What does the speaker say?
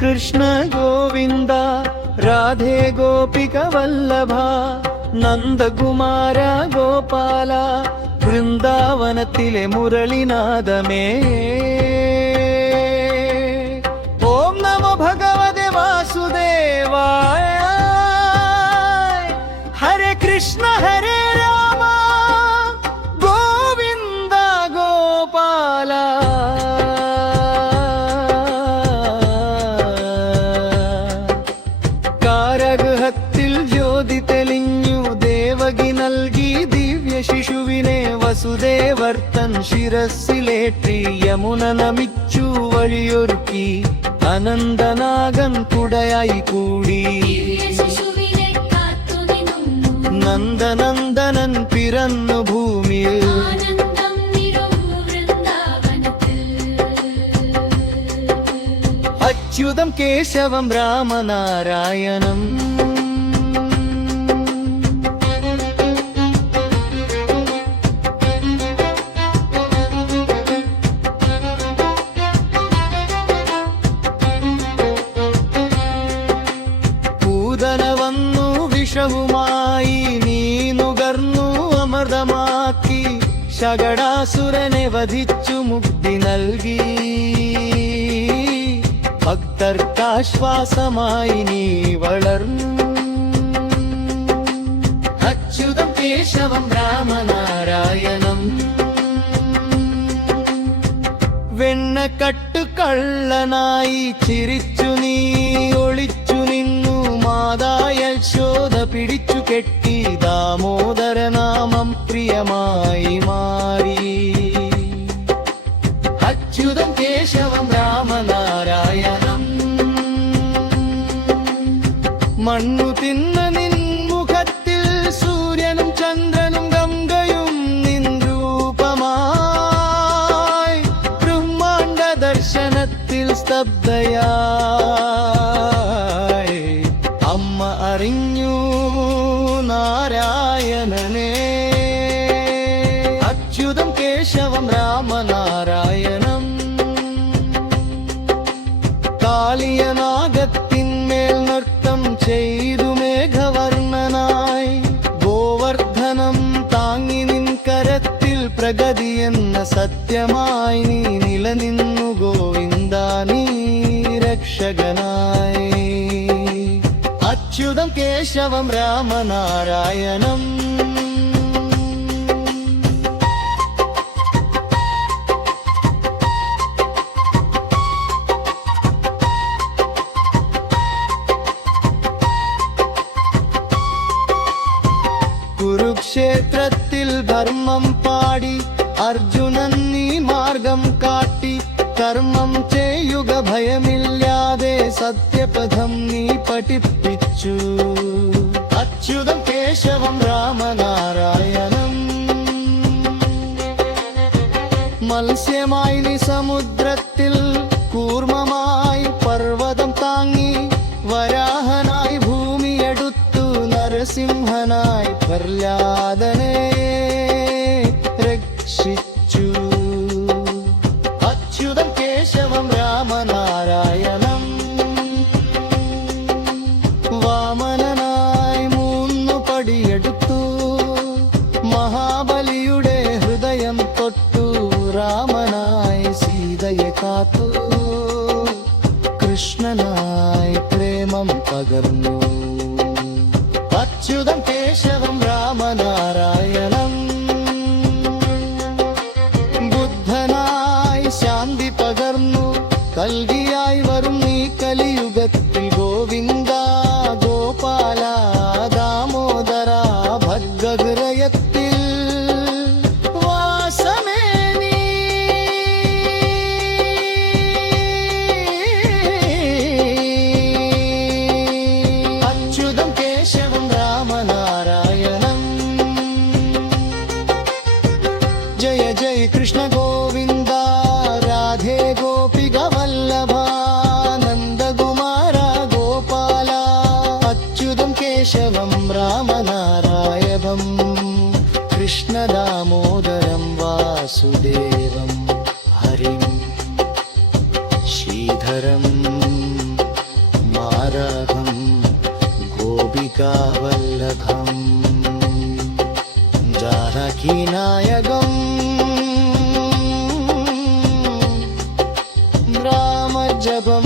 കൃഷ്ണ ഗോവിന്ദ രാധേ ഗോപിക വല്ലഭ നന്ദകുമാര ഗോപാല വൃന്ദാവനത്തിലെ മുരളിനാദമേ ഓം നമോ ഭഗവതേ വാസുദേവായ ഹരേ കൃഷ്ണ ഹരേ രാമ ഗോവിന്ദ ഗോപാല കാരഗൃഹത്തിൽ ജ്യോതി തെളിഞ്ഞു ദേവകി നൽകി ദിവ്യ ശിശുവിനെ വസുദേവർത്തൻ ശിരസ്സിലേറ്റി യമുന നമിച്ചു വഴിയൊരുക്കി അനന്തനാഗൻ കുടയായി കൂടി നന്ദനന്ദനൻ പിറന്നു ഭൂമിയിൽ അച്യുതം കേശവം രാമനാരായണം പൂതന വന്നു വിഷവുമായി നീ നുകർന്നു അമൃതമാക്കി ശകടാസുരനെ വധിച്ചു മുക്തി നൽകി ഭക്തർക്കാശ്വാസമായി നീ വളർന്നു അച്യുതം കേശവം രാമനാരായണം വെണ്ണക്കട്ടു കള്ളനായി ചിരിച്ചു നീ ഒളിച്ചു നിന്നു മാതായ യശോദ പിടിച്ചു കെട്ടി ദാമോദരനാമം പ്രിയമായി മാറി അച്യുതം കേശവം രാമനാരായണം മണ്ണു തിന്ന നിൻമുഖത്തിൽ സൂര്യനും ചന്ദ്രനും ഗംഗയും നിൻ രൂപമായി ബ്രഹ്മാണ്ഡ ദർശനത്തിൽ സ്തബ്ധയായി അമ്മ അറിഞ്ഞു നാരായണനെ അച്യുതം കേശവം രാമനാരായണം കാളിയനാഗത്തിന്മേൽ നൃത്തം ചെയ്തു മേഘവർണ്ണനായി ഗോവർദ്ധനം താങ്ങി നിൻ കരത്തിൽ പ്രഗതി എന്ന സത്യമായി നീ നിലനിന്നു ഗോവിന്ദ നീ രക്ഷകനായി അച്യുതം കേശവം രാമനാരായണം കുരുക്ഷേത്രത്തിൽ ധർമ്മം പാടി അർജുനൻ നീ മാർഗം കാട്ടി കർമ്മം ചെയ്യുക ഭയമില്ലാതെ സത്യപഥം നീ പഠിപ്പിച്ചു അച്യുതം കേശവം രാമനാരായണം മത്സ്യമായി നീ സമുദ്രത്തിൽ കൂർമ്മമായി പർവ്വതം താങ്ങി വരാഹനായി ഭൂമിയെടുത്തു നരസിംഹനായി പ്രഹ്ലാദനെ രക്ഷിച്ചു അച്യുതം കേശവം രാമനാരായണം വാമനനായി 3 പടിയെടുത്തു മഹാബലിയുടെ ഹൃദയം തൊട്ടു രാമനായി സീതയെ കാത്തു കൃഷ്ണനായി പ്രേമം പകർന്നു അച്യുതം കേശവം രാമനാരായണം ബുദ്ധനായി ശാന്തി പകർന്നു കൽകിയായി വരും നീ കലിയുഗത്തിൽ ഗോവിന്ദ ഗോപാല ദാമോദര ഭഗഹൃദയത്തിൽ വാസമേ നീ അച്യുതം കേശവം രാമനാരായണം ജയ ജയ കൃഷ്ണ ഗോവിന്ദ രാധേ ഗോപിക വല്ലഭ നന്ദകുമാര ഗോപാല അച്യുതം കേശവം രാമനാരായണം കൃഷ്ണദാമോദരം വാസുദേവം ഹരിം ശ്രീധരം गोपिकावल्लभम् जानकीनायकम् रामजपम्